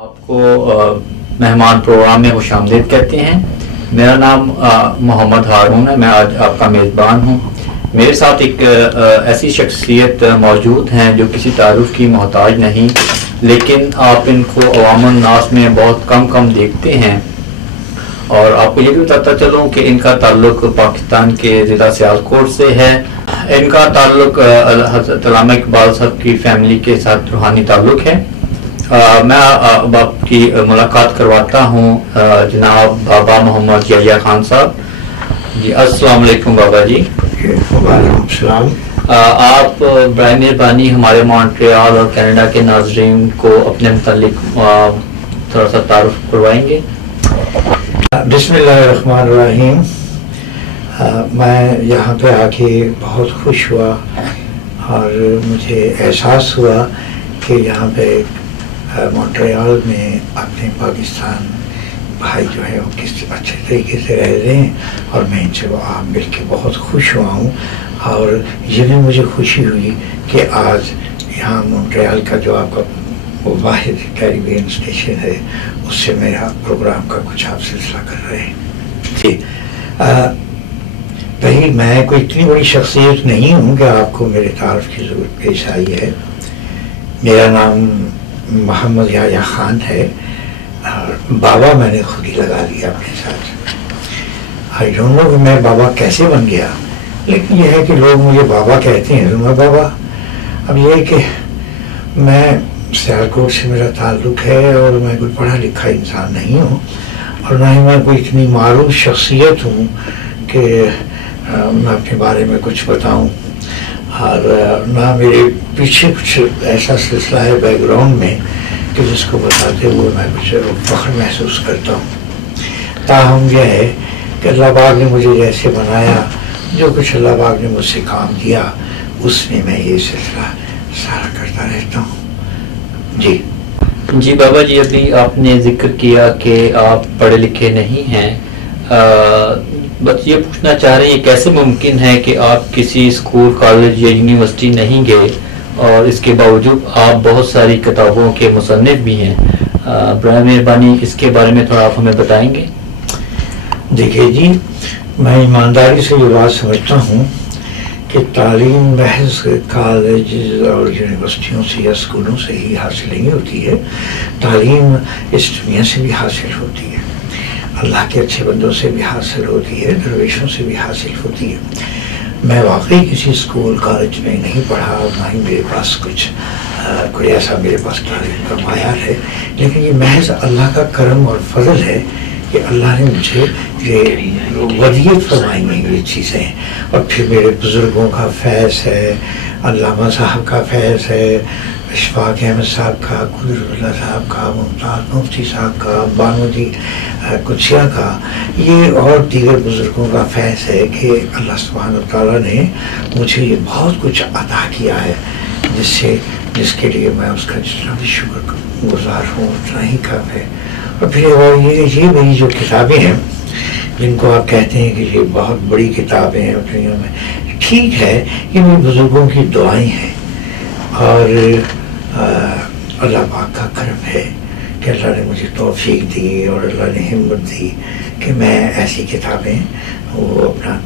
آپ کو مہمان پروگرام میں خوش آمدید کہتے ہیں۔ میرا نام محمد ہارون ہے، میں آج آپ کا میزبان ہوں۔ میرے ساتھ ایک ایسی شخصیت موجود ہیں جو کسی تعارف کی محتاج نہیں، لیکن آپ ان کو عوام الناس میں بہت کم دیکھتے ہیں۔ اور آپ کو یہ بھی بتاتا چلوں کہ ان کا تعلق پاکستان کے ضلع سیالکوٹ سے ہے۔ ان کا تعلق حضرت علامہ اقبال صاحب کی فیملی کے ساتھ روحانی تعلق ہے۔ میں اب آپ کی ملاقات کرواتا ہوں جناب بابا محمد یحییٰ خان صاحب۔ جی السلام علیکم بابا جی۔ وعلیکم السلام۔ آپ برائے مہربانی ہمارے مونٹریال اور کینیڈا کے ناظرین کو اپنے متعلق تھوڑا سا تعارف کروائیں گے؟ بسم اللہ الرحمن الرحیم۔ میں یہاں پہ آ کے بہت خوش ہوا اور مجھے احساس ہوا کہ یہاں پہ مونٹریال میں اپنے پاکستان بھائی جو ہے وہ کس اچھے طریقے سے رہ رہے ہیں، اور میں ان سے مل کے بہت خوش ہوا ہوں۔ اور یہ بھی مجھے خوشی ہوئی کہ آج یہاں مونٹریال کا جو آپ کا وہ واحد کیریبین اسٹیشن ہے، اس سے میرا پروگرام کا کچھ آپ سلسلہ کر رہے ہیں۔ جی بھائی، میں کوئی اتنی بڑی شخصیت نہیں ہوں کہ آپ کو میرے تعارف کی ضرورت پیش آئی ہے۔ میرا نام محمد یحییٰ خان ہے، اور بابا میں نے خود ہی لگا دیا اپنے ساتھ۔ آئی ڈونٹ نو کہ میں بابا کیسے بن گیا، لیکن یہ ہے کہ لوگ مجھے بابا کہتے ہیں تو میں بابا۔ اب یہ ہے کہ میں سیالکوٹ سے میرا تعلق ہے، اور میں کوئی پڑھا لکھا انسان نہیں ہوں، اور نہ ہی میں کوئی اتنی معروف شخصیت ہوں کہ میں اپنے بارے میں کچھ بتاؤں، اور نہ میرے پیچھے کچھ ایسا سلسلہ ہے بیک گراؤنڈ میں کہ جس کو بتاتے ہوئے میں کچھ فخر محسوس کرتا ہوں۔ تاہم یہ ہے کہ اللہ پاک نے مجھے جیسے بنایا، جو کچھ اللہ پاک نے مجھ سے کام دیا، اس میں میں یہ سلسلہ سارا کرتا رہتا ہوں۔ جی بابا جی، ابھی آپ نے ذکر کیا کہ آپ پڑھے لکھے نہیں ہیں، بس یہ پوچھنا چاہ رہے ہیں یہ کیسے ممکن ہے کہ آپ کسی اسکول، کالج یا یونیورسٹی نہیں گئے اور اس کے باوجود آپ بہت ساری کتابوں کے مصنف بھی ہیں؟ برائے مہربانی اس کے بارے میں تھوڑا آپ ہمیں بتائیں گے؟ دیکھیے جی، میں ایمانداری سے یہ بات سمجھتا ہوں کہ تعلیم محض کالجز اور یونیورسٹیوں سے یا اسکولوں سے ہی حاصل نہیں ہوتی ہے، تعلیم اس دنیا سے بھی حاصل ہوتی ہے، اللہ کے اچھے بندوں سے بھی حاصل ہوتی ہے، درویشوں سے بھی حاصل ہوتی ہے۔ میں واقعی کسی اسکول کالج میں نہیں پڑھا، اور نہ ہی میرے پاس کوئی ایسا میرے پاس تعلیم کا معیار ہے، لیکن یہ محض اللہ کا کرم اور فضل ہے کہ اللہ نے مجھے یہ ودیت فرمائی ہیں یہ چیزیں، اور پھر میرے بزرگوں کا فیض ہے، علامہ صاحب کا فیض ہے، اشفاق احمد صاحب کا، قدرت اللہ صاحب کا، ممتاز مفتی صاحب کا، بانودی کچیا کا، یہ اور دیگر بزرگوں کا فیض ہے کہ اللہ سبحانہ وتعالیٰ نے مجھے یہ بہت کچھ عطا کیا ہے، جس کے لیے میں اس کا جتنا بھی شکر گزار ہوں اتنا ہی کم ہے۔ اور پھر یہ میری جو کتابیں ہیں جن کو آپ کہتے ہیں کہ یہ بہت بڑی کتابیں ہیں دنیا میں، ٹھیک ہے، یہ میرے بزرگوں کی دعائیں ہیں، اور اللہ پاک کا کرم ہے کہ اللہ نے مجھے توفیق دی اور اللہ نے ہمت دی کہ میں ایسی کتابیں وہ اپنا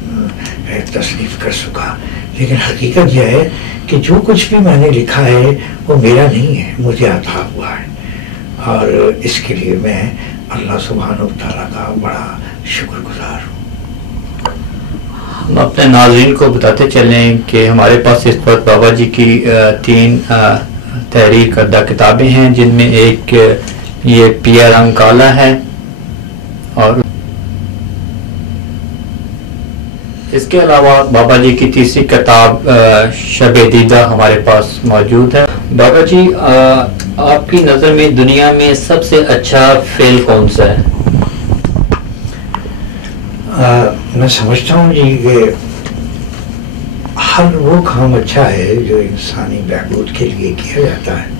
تصنیف کر سکا۔ لیکن حقیقت یہ ہے کہ جو کچھ بھی میں نے لکھا ہے وہ میرا نہیں ہے، مجھے عطا ہوا ہے، اور اس کے لیے میں اللہ سبحانہ وتعالیٰ کا بڑا شکر گزار ہوں۔ ہم اپنے ناظرین کو بتاتے چلیں کہ ہمارے پاس اس وقت بابا جی کی 3 تحریر کردہ کتابیں ہیں، جن میں ایک یہ پیا رنگ کالا ہے، اور اس کے علاوہ بابا جی کی تیسری کتاب شب دیدہ ہمارے پاس موجود ہے۔ بابا جی، آپ کی نظر میں دنیا میں سب سے اچھا فعل کون سا ہے؟ میں سمجھتا ہوں جی کہ ہر وہ کام اچھا ہے جو انسانی بہبود کے لیے کیا جاتا ہے۔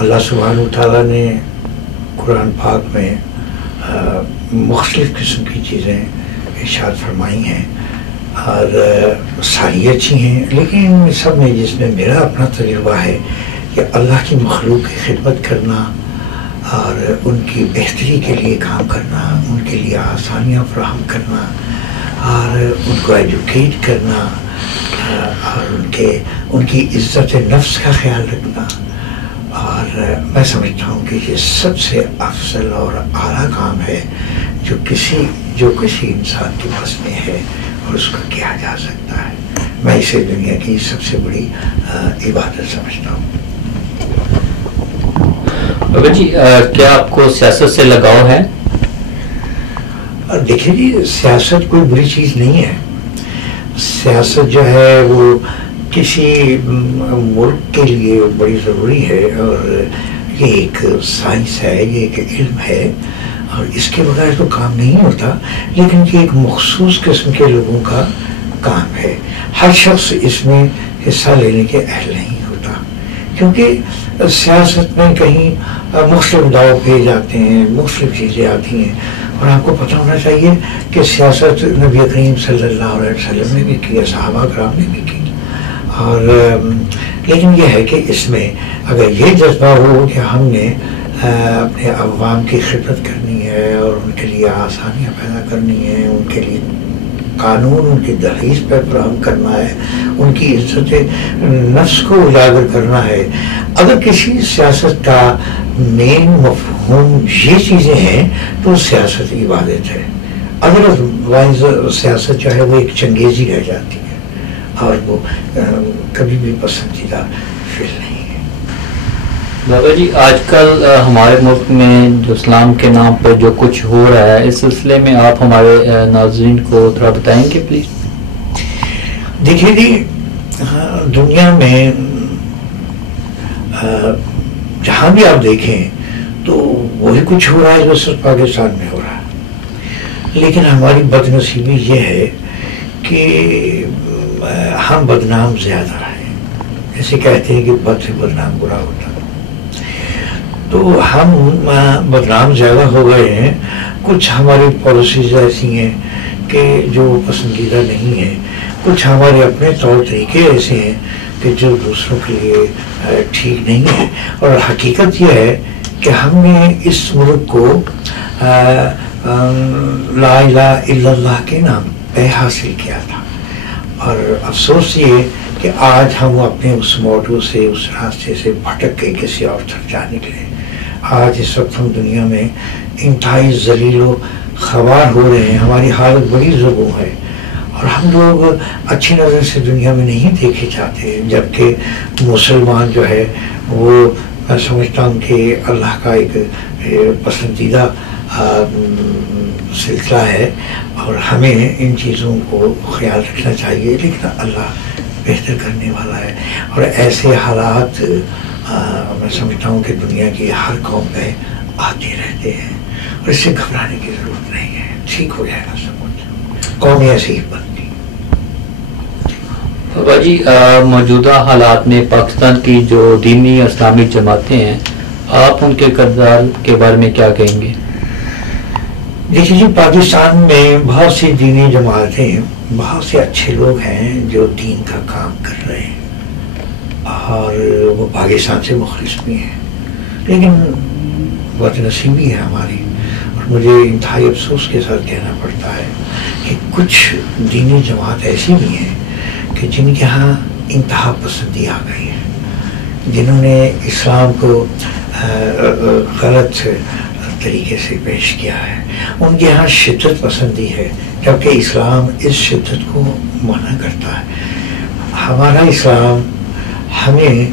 اللہ سبحانہ وتعالیٰ نے قرآن پاک میں مختلف قسم کی چیزیں ارشاد فرمائی ہیں، اور ساری اچھی ہیں، لیکن ان سب میں جس میں میرا اپنا تجربہ ہے کہ اللہ کی مخلوق کی خدمت کرنا اور ان کی بہتری کے لیے کام کرنا، ان کے لیے آسانیاں فراہم کرنا اور ان کو ایجوکیٹ کرنا اور ان کی عزت نفس کا خیال رکھنا، اور میں سمجھتا ہوں کہ یہ سب سے افضل اور اعلیٰ کام ہے جو کسی انسان کے پاس میں ہے اور اس کو کیا جا سکتا ہے۔ میں اسے دنیا کی سب سے بڑی عبادت سمجھتا ہوں۔ بابا جی، کیا آپ کو سیاست سے لگاؤ ہے؟ دیکھیے جی، سیاست کوئی بری چیز نہیں ہے۔ سیاست جو ہے وہ کسی ملک کے لیے بڑی ضروری ہے، اور یہ ایک سائنس ہے، یہ ایک علم ہے، اور اس کے بغیر تو کام نہیں ہوتا، لیکن یہ ایک مخصوص قسم کے لوگوں کا کام ہے۔ ہر شخص اس میں حصہ لینے کے اہل نہیں ہوتا، کیونکہ سیاست میں کہیں مختلف داؤ پیے جاتے ہیں، مختلف چیزیں آتی ہیں، اور آپ کو پتہ ہونا چاہیے کہ سیاست نبی کریم صلی اللہ علیہ وسلم نے بھی کی، صحابہ کرام نے بھی کی، اور لیکن یہ ہے کہ اس میں اگر یہ جذبہ ہو کہ ہم نے اپنے عوام کی خدمت کرنی ہے اور ان کے لیے آسانیاں پیدا کرنی ہے، ان کے لیے قانون ان کی دہلیز پہ فراہم کرنا ہے، ان کی عزت نفس کو اجاگر کرنا ہے، اگر کسی سیاست کا مین مفہوم یہ چیزیں ہیں تو سیاست عبادت ہے۔ اگر سیاست جو ہے وہ ایک چنگیزی رہ جاتی ہے اور وہ کبھی بھی پسندیدہ فعل نہیں ہے۔ بابا جی، آج کل ہمارے ملک میں جو اسلام کے نام پر جو کچھ ہو رہا ہے، اس سلسلے میں آپ ہمارے ناظرین کو تھوڑا بتائیں گے پلیز؟ دیکھیے جی، دنیا میں جہاں بھی آپ دیکھیں تو وہی کچھ ہو رہا ہے جو صرف پاکستان میں ہو رہا ہے، لیکن ہماری بد نصیبی یہ ہے کہ ہم بدنام زیادہ ہیں۔ جیسے کہتے ہیں کہ بد سے بدنام برا ہوتا، تو ہم بدنام زیادہ ہو گئے ہیں۔ کچھ ہماری پالیسیز ایسی ہیں کہ جو پسندیدہ نہیں ہیں، کچھ ہمارے اپنے طور طریقے ایسے ہیں کہ جو دوسروں کے لیے ٹھیک نہیں ہے، اور حقیقت یہ ہے کہ ہم نے اس ملک کو لا الہ الا اللہ کے نام پہ حاصل کیا تھا، اور افسوس یہ کہ آج ہم اپنے اس موضوع سے، اس راستے سے بھٹک کے کسی اور طرف جا نکلے۔ آج اس وقت ہم دنیا میں انتہائی ذلیل و خوار ہو رہے ہیں، ہماری حالت بڑی زبوں ہے، اور ہم لوگ اچھی نظر سے دنیا میں نہیں دیکھے جاتے، جبکہ مسلمان جو ہے وہ میں سمجھتا ہوں کہ اللہ کا ایک پسندیدہ سلسلہ ہے، اور ہمیں ان چیزوں کو خیال رکھنا چاہیے، لیکن اللہ بہتر کرنے والا ہے، اور ایسے حالات میں سمجھتا ہوں کہ دنیا کی ہر قوم پہ آتے رہتے ہیں، اور اس سے گھبرانے کی ضرورت نہیں ہے، ٹھیک ہو جائے گا سب کچھ، قومیں ایسی ہی بنتی۔ بابا جی، موجودہ حالات میں پاکستان کی جو دینی اسلامی جماعتیں ہیں، آپ ان کے کردار کے بارے میں کیا کہیں گے؟ دیکھیے جی، پاکستان میں بہت سی دینی جماعتیں، بہت سے اچھے لوگ ہیں جو دین کا کام کر رہے ہیں، اور وہ پاکستان سے مخلص بھی ہیں، لیکن بد نصیبی ہے ہماری، اور مجھے انتہائی افسوس کے ساتھ کہنا پڑتا ہے کہ کچھ دینی جماعت ایسی بھی ہیں کہ جن کے ہاں انتہا پسندی آ گئی ہے، جنہوں نے اسلام کو غلط طریقے سے پیش کیا ہے، ان کے ہاں شدت پسندی ہے، جبکہ اسلام اس شدت کو منع کرتا ہے۔ ہمارا اسلام ہمیں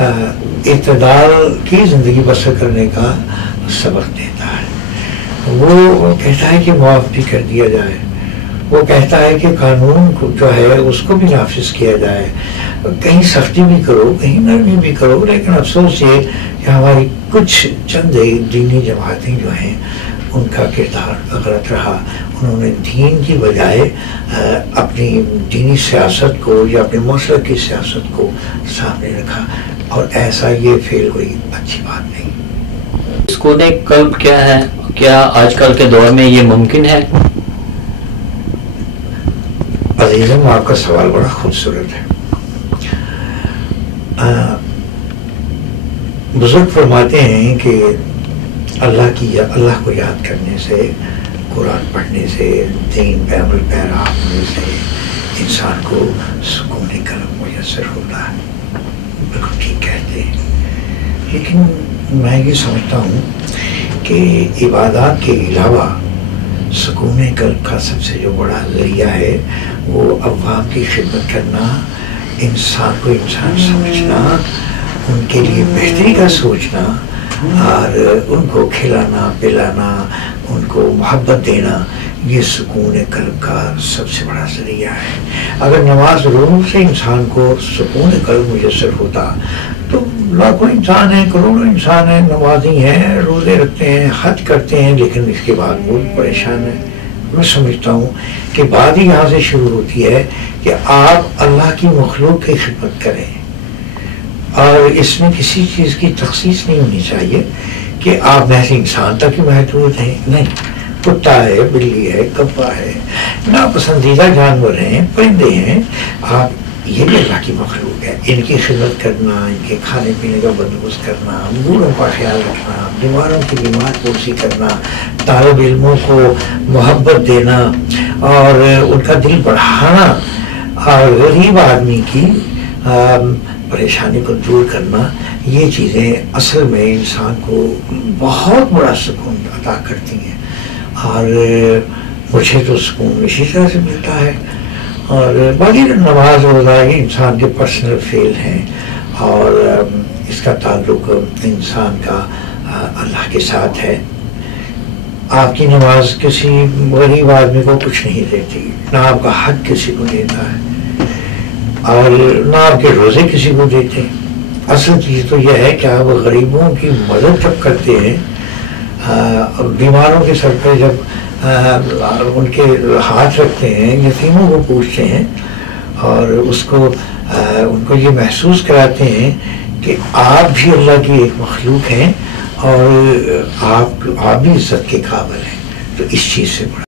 اعتدال کی زندگی بسر کرنے کا سبق دیتا ہے۔ وہ کہتا ہے کہ معاف بھی کر دیا جائے، وہ کہتا ہے کہ قانون کو جو ہے اس کو بھی نافذ کیا جائے، کہیں سختی بھی کرو، کہیں نرمی بھی کرو، لیکن افسوس یہ کہ ہماری کچھ چند دینی جماعتیں جو ہیں ان کا کردار غلط رہا، انہوں نے دین کی بجائے اپنی دینی سیاست کو یا اپنے معاشرت کی سیاست کو سامنے رکھا، اور ایسا یہ فعل کوئی اچھی بات نہیں۔ سکون قلب کیا ہے؟ کیا آج کل کے دور میں یہ ممکن ہے؟ عزیزم، آپ کا سوال بڑا خوبصورت ہے۔ بزرگ فرماتے ہیں کہ اللہ کو یاد کرنے سے، قرآن پڑھنے سے، دین پہ عمل پیرا ہونے سے انسان کو سکون قلب میسر ہوتا ہے. بالکل ٹھیک کہتے ہیں. لیکن میں یہ سمجھتا ہوں کہ عبادات کے علاوہ سکون قلب کا سب سے جو بڑا ذریعہ ہے وہ عوام کی خدمت کرنا، انسان کو انسان سمجھنا، ان کے لیے بہتری کا سوچنا، اور ان کو کھلانا پلانا، ان کو محبت دینا، یہ سکون قلب کا سب سے بڑا ذریعہ ہے. اگر نماز روح سے انسان کو سکون قلب میسر ہوتا تو لاکھوں انسان ہیں، کروڑوں انسان ہیں، نمازی ہیں، روزے رکھتے ہیں، حج کرتے ہیں، لیکن اس کے بعد وہ پریشان ہیں. میں سمجھتا ہوں کہ بات ہی یہاں سے شروع ہوتی ہے کہ آپ اللہ کی مخلوق کی خدمت کریں، اور اس میں کسی چیز کی تخصیص نہیں ہونی چاہیے کہ آپ محض انسان تک ہی محدود ہیں. نہیں، کتا ہے، بلی ہے، کبا ہے، ناپسندیدہ جانور ہیں، پرندے ہیں، آپ یہ بھی اللہ کی مخلوق ہے. ان کی خدمت کرنا، ان کے کھانے پینے کا بندوبست کرنا، بوڑھوں کا خیال رکھنا، بیماروں کی بیمار پرسی کرنا، طالب علموں کو محبت دینا اور ان کا دل بڑھانا، اور غریب آدمی کی پریشانی کو دور کرنا، یہ چیزیں اصل میں انسان کو بہت بڑا سکون عطا کرتی ہیں. اور مجھے تو سکون اسی طرح سے ملتا ہے. اور باقی نماز روزہ یہ انسان کے پرسنل فیل ہیں، اور اس کا تعلق انسان کا اللہ کے ساتھ ہے. آپ کی نماز کسی غریب آدمی کو کچھ نہیں دیتی، نہ آپ کا حق کسی کو دیتا ہے، اور نہ آپ کے روزے کسی کو دیتے. اصل چیز تو یہ ہے کہ آپ غریبوں کی مدد جب کرتے ہیں، بیماروں کے سر پہ جب ان کے ہاتھ رکھتے ہیں، یتیموں کو پوچھتے ہیں، اور ان کو یہ محسوس کراتے ہیں کہ آپ بھی اللہ کی ایک مخلوق ہیں اور آپ بھی عزت کے قابل ہیں، تو اس چیز سے بڑا